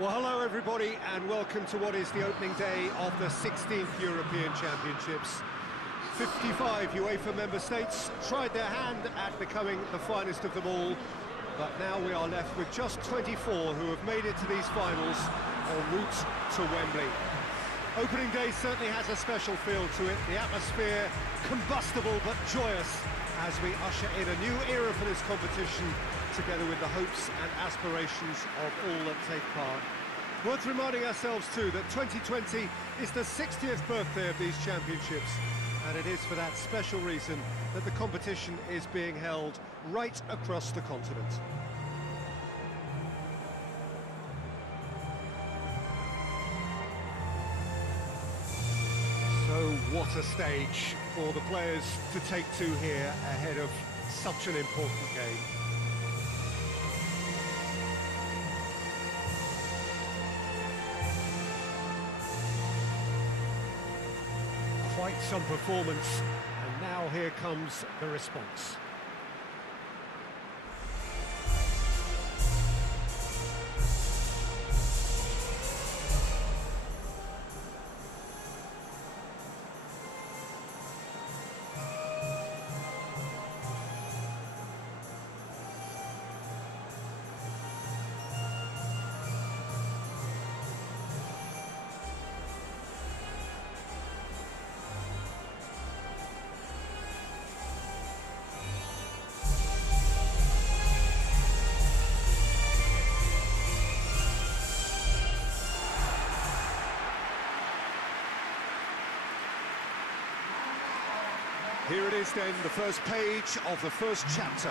Well, hello everybody, and welcome to what is the opening day of the 16th European Championships. 55 UEFA member states tried their hand at becoming the finest of them all, but now we are left with just 24 who have made it to these finals en route to Wembley. Opening day certainly has a special feel to it, the atmosphere combustible but joyous as we usher in a new era for this competition, together with the hopes and aspirations of all that take part. Worth reminding ourselves too that 2020 is the 60th birthday of these championships, and it is for that special reason that the competition is being held right across the continent. So what a stage for the players to take to here ahead of such an important game. Quite some performance, and now here comes the response. Here it is then, the first page of the first chapter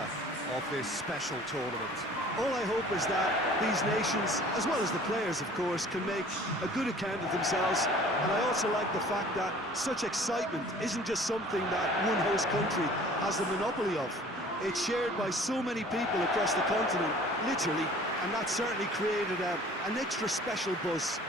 of this special tournament. All I hope is that these nations, as well as the players of course, can make a good account of themselves. And I also like the fact that such excitement isn't just something that one host country has the monopoly of. It's shared by so many people across the continent, literally, and that certainly created an extra special buzz.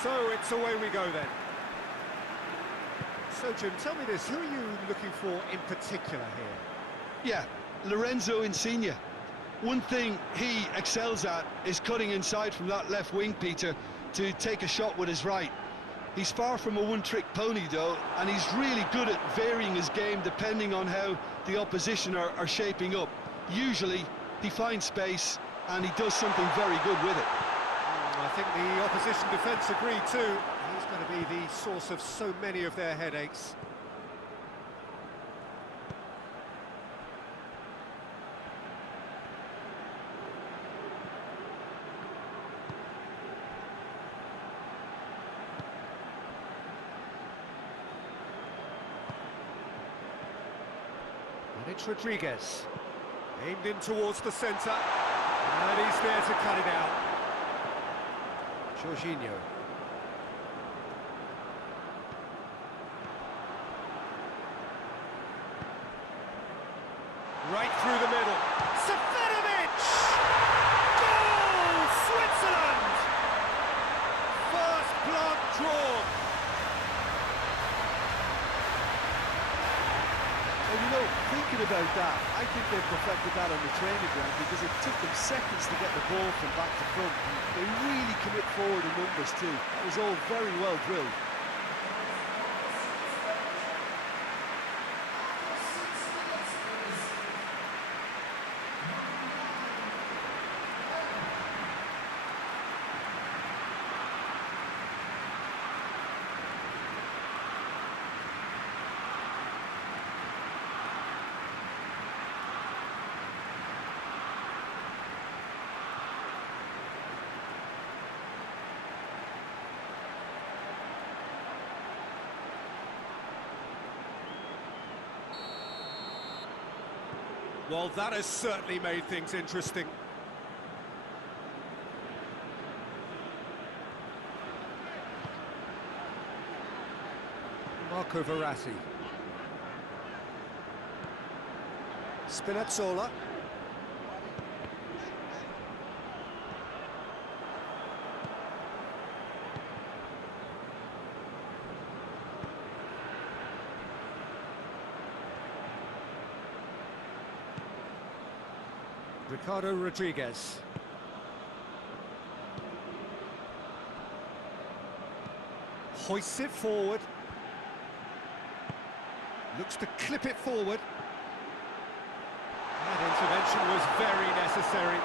So it's away we go then. So Jim, tell me this, who are you looking for in particular here? Yeah, Lorenzo Insigne. One thing he excels at is cutting inside from that left wing, Peter, to take a shot with his right. He's far from a one-trick pony though, and he's really good at varying his game depending on how the opposition are shaping up. Usually he finds space and he does something very good with it. I think the opposition defence agreed too. He's going to be the source of so many of their headaches. And it's Rodriguez. Aimed in towards the centre. And he's there to cut it out. Jorginho. Right through the middle. Seferovic! Goal! Switzerland! First blood drawn. And you know, thinking about that, I think they perfected that on the training ground because it took them seconds to get the ball from back to front. They really commit forward in numbers too. That was all very well drilled. Well, that has certainly made things interesting. Marco Verratti. Spinazzola. Ricardo Rodriguez. Hoists it forward. Looks to clip it forward. That intervention was very necessary.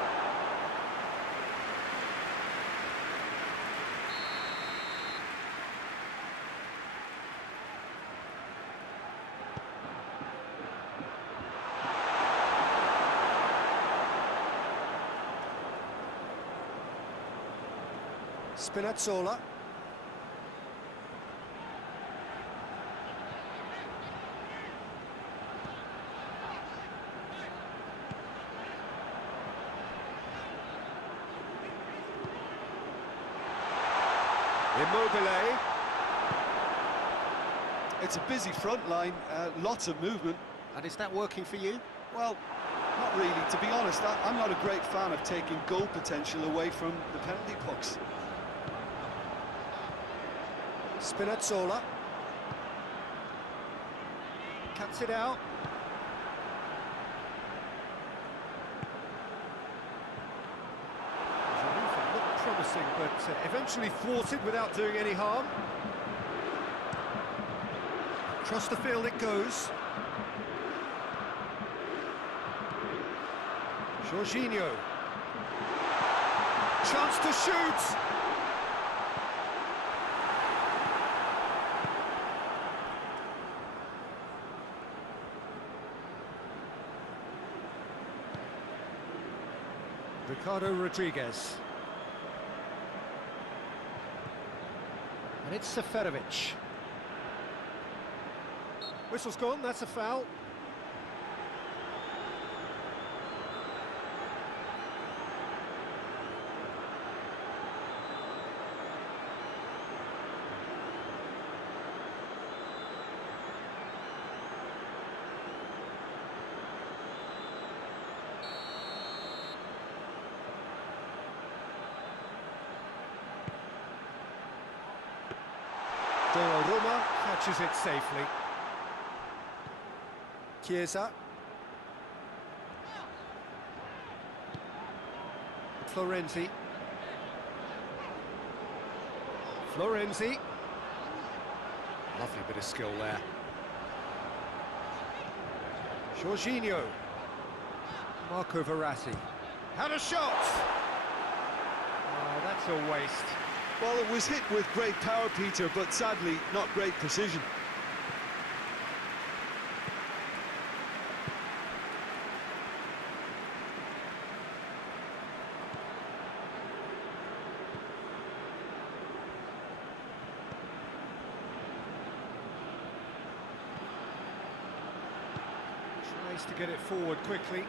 Spinazzola. Immobile. It's a busy front line, lots of movement. And is that working for you? Well, not really. To be honest, I'm not a great fan of taking goal potential away from the penalty box. Spinazzola. Cuts it out. Looked promising, but eventually thwarted without doing any harm. Across the field it goes. Jorginho. Chance to shoot! Ricardo Rodriguez. And it's Seferovic. Whistle's gone, that's a foul. Donnarumma catches it safely. Chiesa. Florenzi. Florenzi. Lovely bit of skill there. Jorginho. Marco Verratti. Had a shot! Oh, that's a waste. Well, it was hit with great power, Peter, but sadly, not great precision. Tries to get it forward quickly.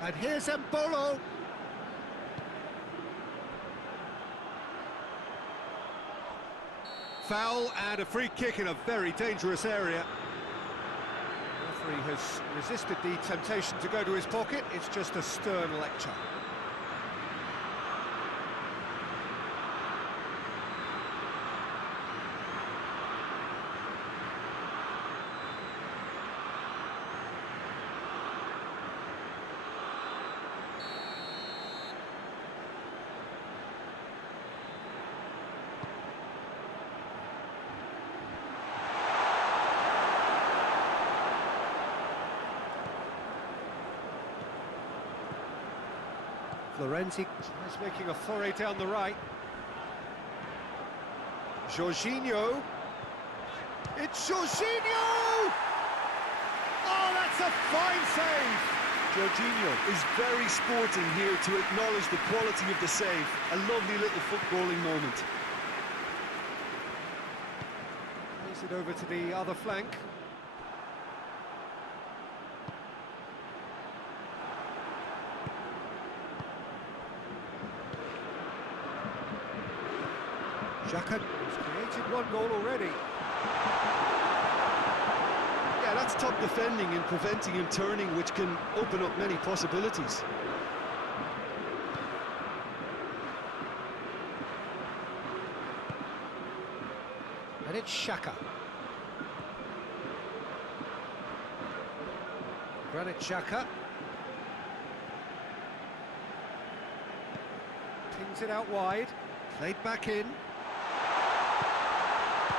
And here's Embolo. Foul and a free kick in a very dangerous area. The referee has resisted the temptation to go to his pocket. It's just a stern lecture. Florenzi is making a foray down the right. Jorginho. It's Jorginho! Oh, that's a fine save! Jorginho is very sporting here to acknowledge the quality of the save. A lovely little footballing moment. Plays it over to the other flank. Xhaka has created one goal already. Yeah, that's top defending and preventing him turning, which can open up many possibilities. And it's Xhaka. Granit Xhaka. Pings it out wide. Played back in.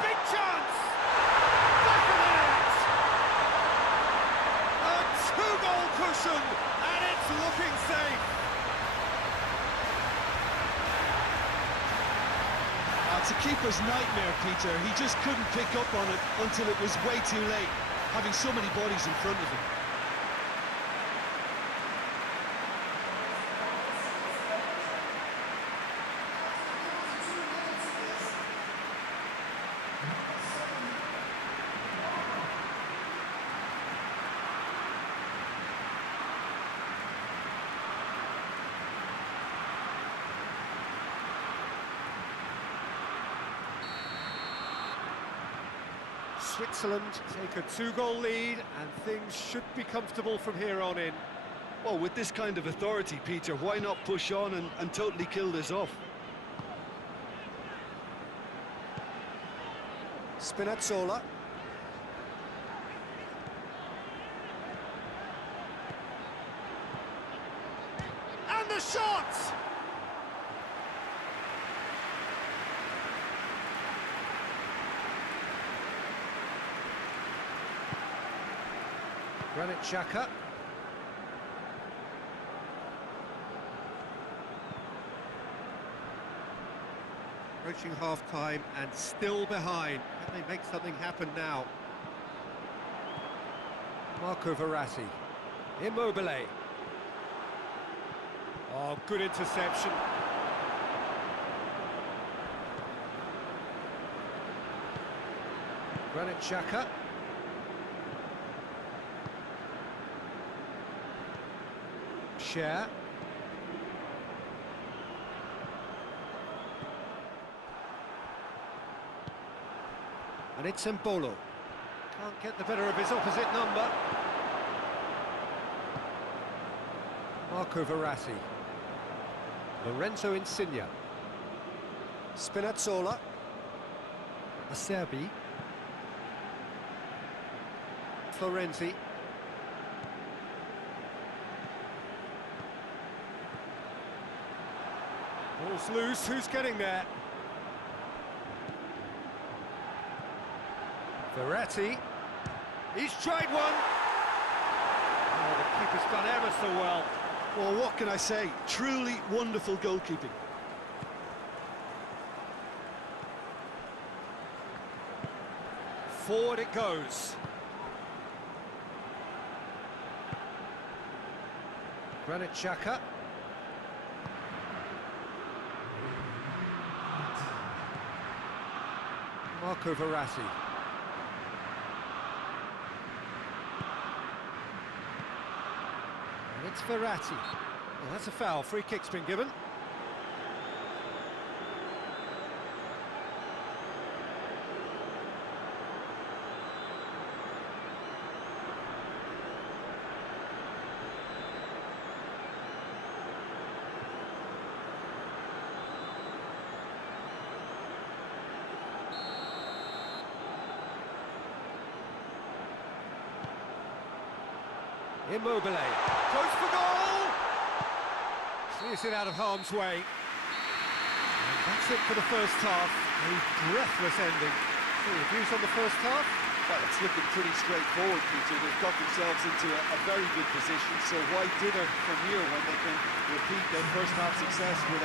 Big chance! Back of the net! A two-goal cushion, and it's looking safe. It's a keeper's nightmare, Peter. He just couldn't pick up on it until it was way too late, having so many bodies in front of him. Switzerland take a two-goal lead, and things should be comfortable from here on in. Well, with this kind of authority, Peter, why not push on and totally kill this off? Spinazzola. And the shot! Granit Xhaka. Approaching half-time and still behind. Can they make something happen now? Marco Verratti. Immobile. Oh, good interception. Granit Xhaka. Share. And it's Mbolo. Can't get the better of his opposite number. Marco Verratti. Lorenzo Insigne. Spinazzola. Acerbi. Florenzi. Ball's loose, who's getting there? Verratti. He's tried one. Oh, the keeper's done ever so well. Well, what can I say? Truly wonderful goalkeeping. Forward it goes. Granit Xhaka. Marco Verratti. And it's Verratti. Well, that's a foul. Free kick's been given. Immobile, goes for goal! Clears it out of harm's way. And that's it for the first half, a breathless ending. So your views on the first half? Well, it's looking pretty straightforward, Peter. They've got themselves into a very good position, so why dither from here when they can repeat their first half success with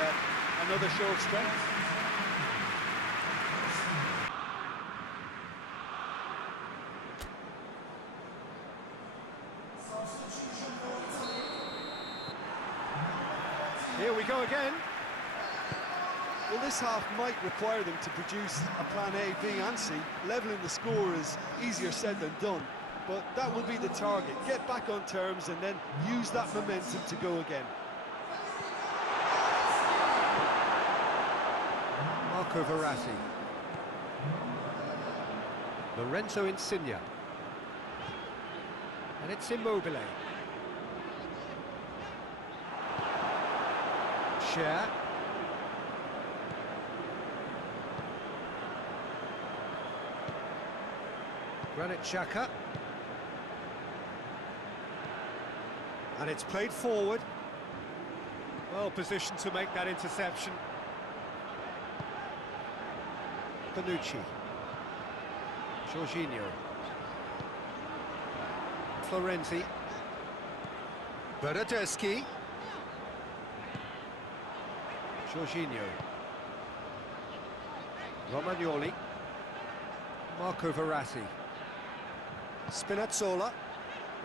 another show of strength? Here we go again. Well, this half might require them to produce a plan A, B and C. Levelling the score is easier said than done, but that will be the target. Get back on terms and then use that momentum to go again. Marco Verratti. Lorenzo Insigne. And it's Immobile. Share. Granit Xhaka. And it's played forward. Well positioned to make that interception. Bonucci. Jorginho. Florenzi. Bernardeschi. Jorginho. Romagnoli. Marco Verratti. Spinazzola.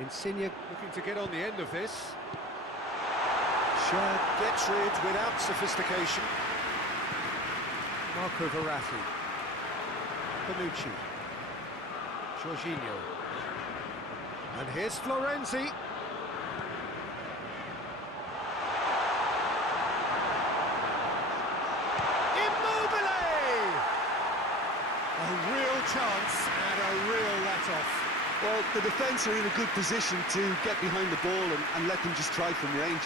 Insigne looking to get on the end of this. Shad gets rid without sophistication. Marco Verratti. Bonucci. Jorginho. And here's Florenzi. A real chance and a real let-off. Well, the defence are in a good position to get behind the ball and let them just try from range.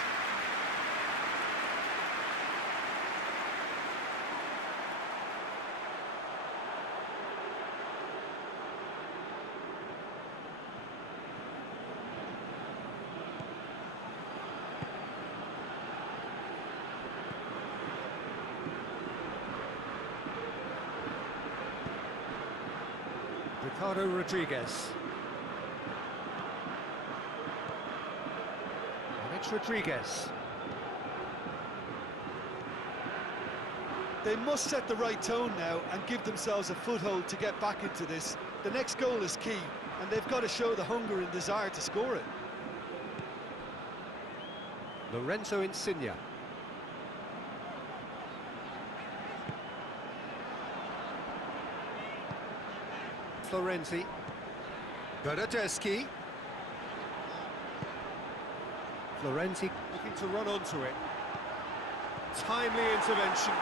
Ricardo Rodriguez. And it's Rodriguez. They must set the right tone now and give themselves a foothold to get back into this. The next goal is key, and they've got to show the hunger and desire to score it. Lorenzo Insigne. Florenzi. Bernardeschi. Florenzi looking to run onto it. Timely intervention.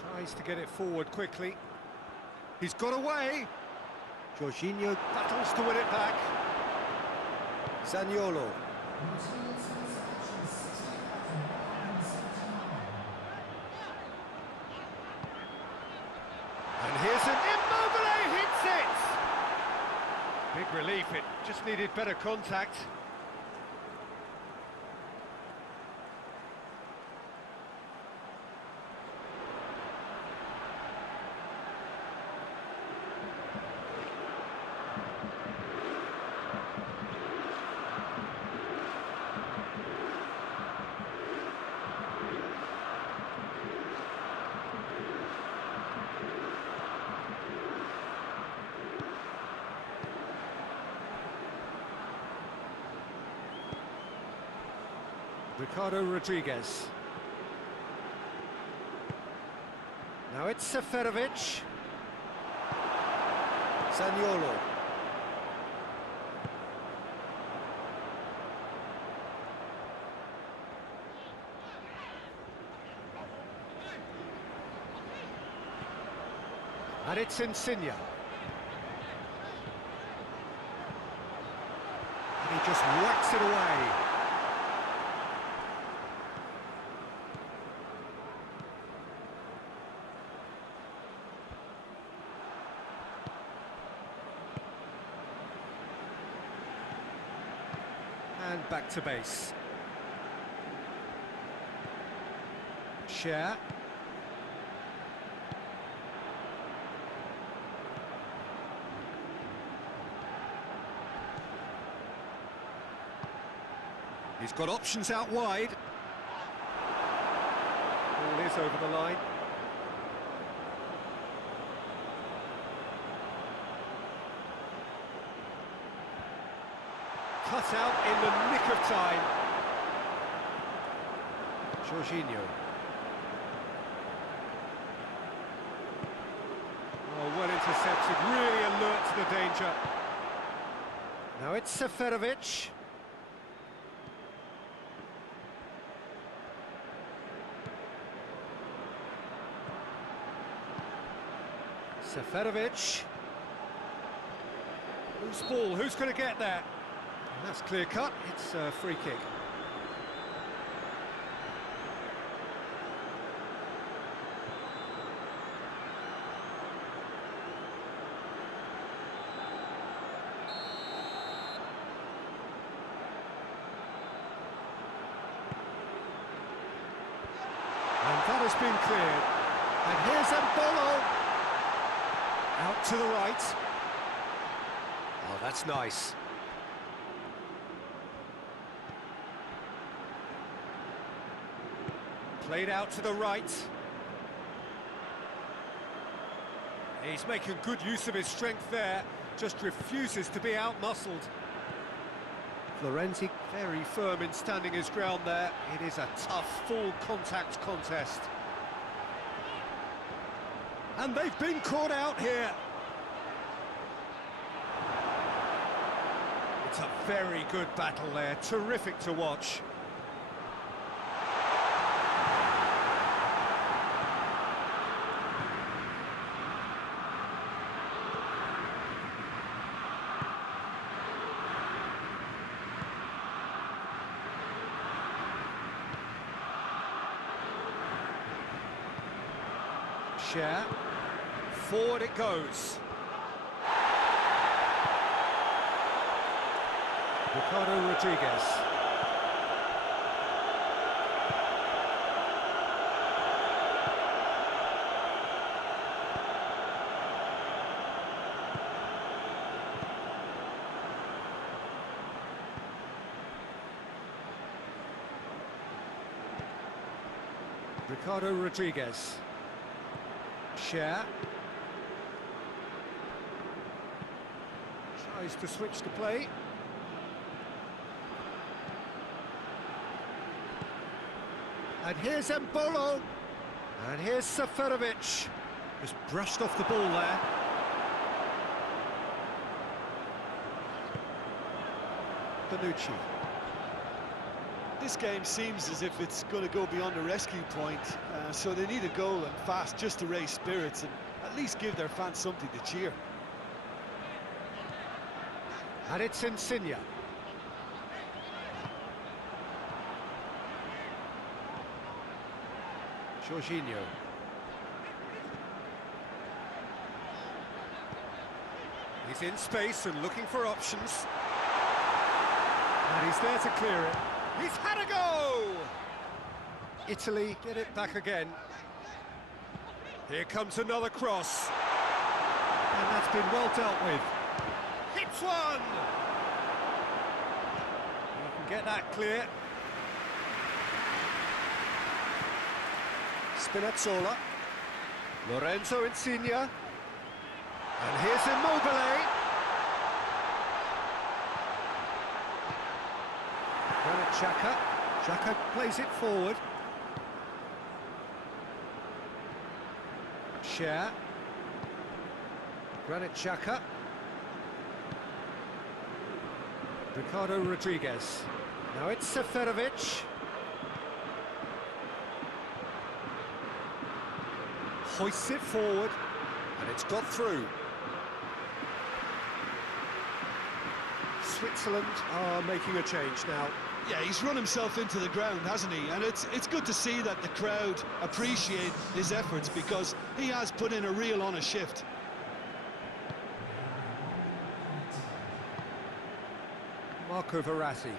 Tries to get it forward quickly. He's got away. Jorginho battles to win it back. Zaniolo. And here's an Immobile, hits it! Big relief, it just needed better contact. Ricardo Rodriguez. Now it's Seferovic. Zaniolo. And it's Insigne. And he just whacks it away. And back to base. Share. He's got options out wide. Ball is over the line. Cut out in the nick of time. Jorginho. Oh, well intercepted, really alert to the danger. Now it's Seferovic. Seferovic. Loose ball, who's going to get there? And that's clear cut, it's a free kick. that has been cleared. And here's Mbolo. Out to the right. Oh, that's nice. Played out to the right. He's making good use of his strength there. Just refuses to be out-muscled. Florenzi very firm in standing his ground there. It is a tough, full-contact contest. And they've been caught out here. It's a very good battle there, terrific to watch. Share. Forward it goes. Ricardo Rodriguez. Ricardo Rodriguez. Share. Tries to switch the play. And here's Mbolo. And here's Seferovic. Just brushed off the ball there. Bonucci. This game seems as if it's going to go beyond the rescue point, so they need a goal and fast just to raise spirits and at least give their fans something to cheer. And it's Insigne. Jorginho. He's in space and looking for options. And he's there to clear it. He's had a go! Italy get it back again. Here comes another cross. And that's been well dealt with. Hits one! You can get that clear. Spinazzola. Lorenzo Insigne. And here's Immobile. Granit Xhaka. Xhaka plays it forward. Share. Granit Xhaka. Ricardo Rodriguez. Now it's Seferovic. Hoists it forward, and it's got through. Switzerland are making a change now. Yeah, he's run himself into the ground, hasn't he? And it's good to see that the crowd appreciate his efforts because he has put in a real honest shift. Marco Verratti.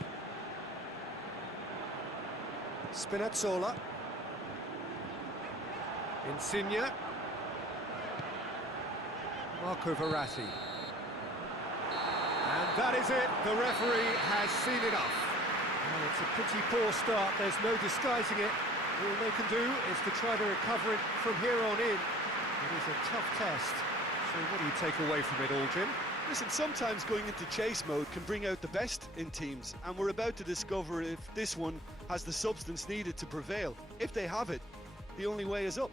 Spinazzola. Insigne. Marco Verratti. And that is it. The referee has seen enough. Well, it's a pretty poor start. There's no disguising it. All they can do is to try to recover it from here on in. It is a tough test. So what do you take away from it all, Jim? Listen, sometimes going into chase mode can bring out the best in teams, and we're about to discover if this one has the substance needed to prevail. If they have it, the only way is up.